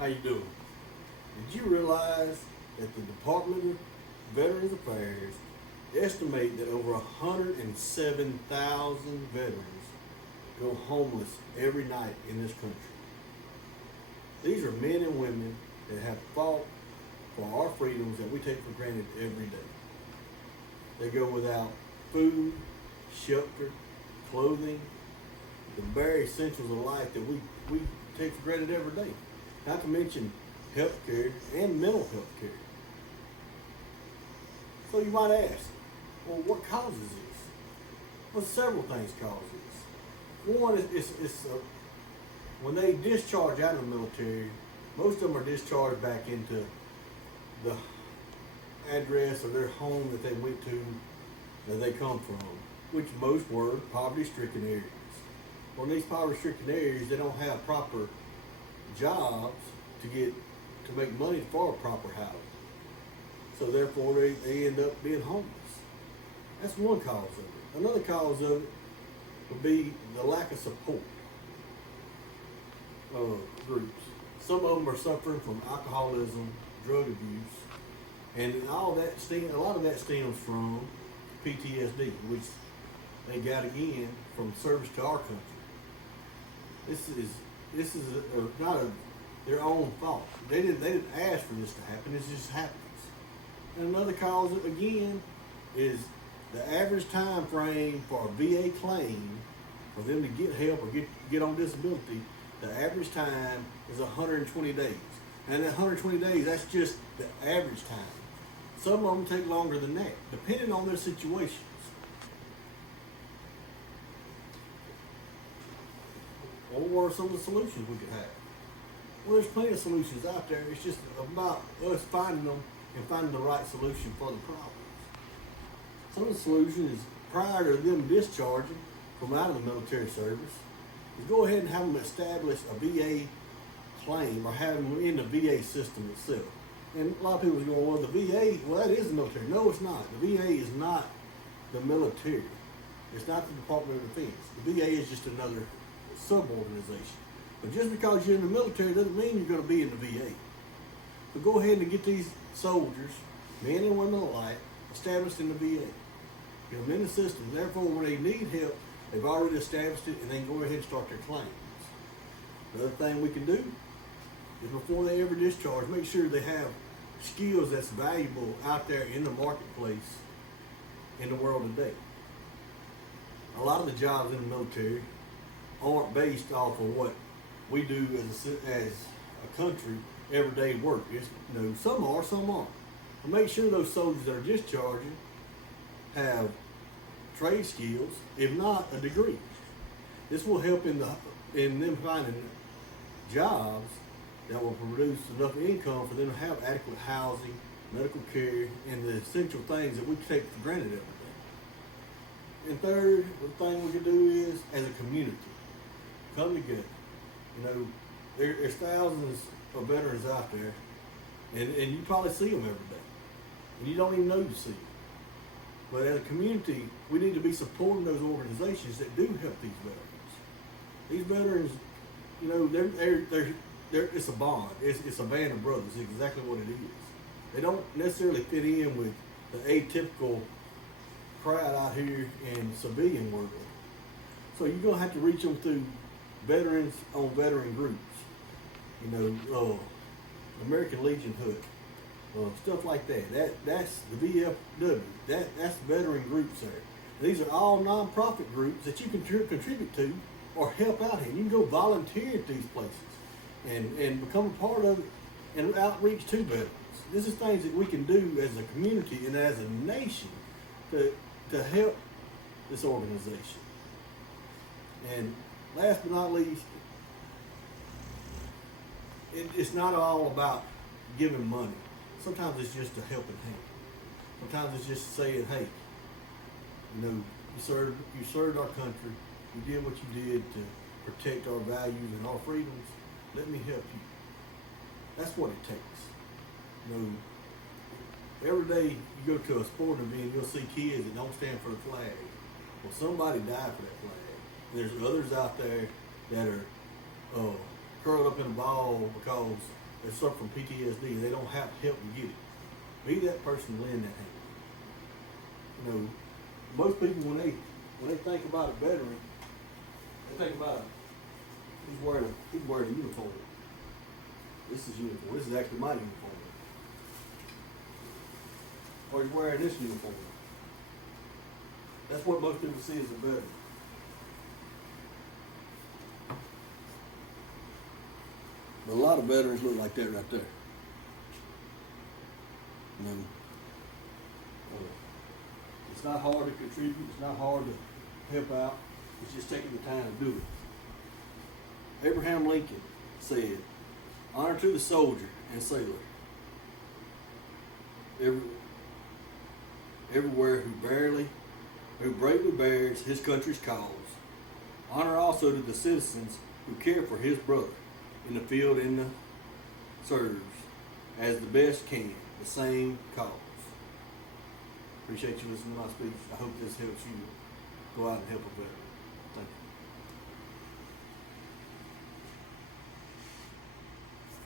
How you doing? Did you realize that the Department of Veterans Affairs estimate that over 107,000 veterans go homeless every night in this country? These are men and women that have fought for our freedoms that we take for granted every day. They go without food, shelter, clothing, the bare essentials of life that we take for granted every day. Not to mention health care and mental health care. So you might ask, well, what causes this? Well, several things cause this. One is when they discharge out of the military, most of them are discharged back into the address of their home that they went to, that they come from, which most were poverty-stricken areas. Well, in these poverty-stricken areas, they don't have proper jobs to make money for proper housing. So therefore, they end up being homeless. That's one cause of it. Another cause of it would be the lack of support groups. Some of them are suffering from alcoholism, drug abuse, and a lot of that stems from PTSD, which they got again from service to our country. This is not their own fault. They didn't ask for this to happen. It just happens. And another cause again is the average time frame for a VA claim for them to get help or get on disability. The average time is 120 days. And that 120 days, that's just the average time. Some of them take longer than that, depending on their situations. Well, what are some of the solutions we could have? Well, there's plenty of solutions out there. It's just about us finding them and finding the right solution for the problems. Some of the solutions is, prior to them discharging from out of the military service, is go ahead and have them establish a VA claim or have them in the VA system itself. And a lot of people are going, well, the VA, well, that is the military. No, it's not. The VA is not the military. It's not the Department of Defense. The VA is just another sub-organization. But just because you're in the military doesn't mean you're going to be in the VA. But go ahead and get these soldiers, men and women alike, established in the VA. Get them in the system. Therefore, when they need help, they've already established it, and they can go ahead and start their claims. Another thing we can do is before they ever discharge, make sure they have skills that's valuable out there in the marketplace in the world today. A lot of the jobs in the military aren't based off of what we do as a country, everyday work. Some are, some aren't. But make sure those soldiers that are discharging have trade skills, if not a degree. This will help in them finding jobs that will produce enough income for them to have adequate housing, medical care, and the essential things that we take for granted every day. And third, the thing we can do is, as a community, come together. There's thousands of veterans out there, and you probably see them every day, and you don't even know you see them. But as a community, we need to be supporting those organizations that do help these veterans. These veterans, it's a bond. It's a band of brothers. It's exactly what it is. They don't necessarily fit in with the atypical crowd out here in civilian world. So you're gonna have to reach them through veterans on veteran groups. American Legion Hood, stuff like that. That's the VFW. That's veteran groups there. These are all nonprofit groups that you can contribute to or help out in. You can go volunteer at these places and become a part of it and outreach to veterans. This is things that we can do as a community and as a nation to help this organization. And last but not least, it's not all about giving money. Sometimes it's just a helping hand. Sometimes it's just saying, hey, you served our country, you did what you did to protect our values and our freedoms. Let me help you. That's what it takes. Every day you go to a sporting event, you'll see kids that don't stand for the flag. Well, somebody died for that flag. There's others out there that are curled up in a ball because that suffer from PTSD and they don't have help to get it. Be that person to lend that hand. You know, most people when they think about a veteran, they think about he's wearing a uniform. This is uniform. This is actually my uniform. Or he's wearing this uniform. That's what most people see as a veteran. But a lot of veterans look like that right there. You know, it's not hard to contribute. It's not hard to help out. It's just taking the time to do it. Abraham Lincoln said, "Honor to the soldier and sailor everywhere who bravely bears his country's cause. Honor also to the citizens who care for his brother in the field and the serves as the best can the same cause." Appreciate you listening to my speech. I hope this helps you go out and help a veteran.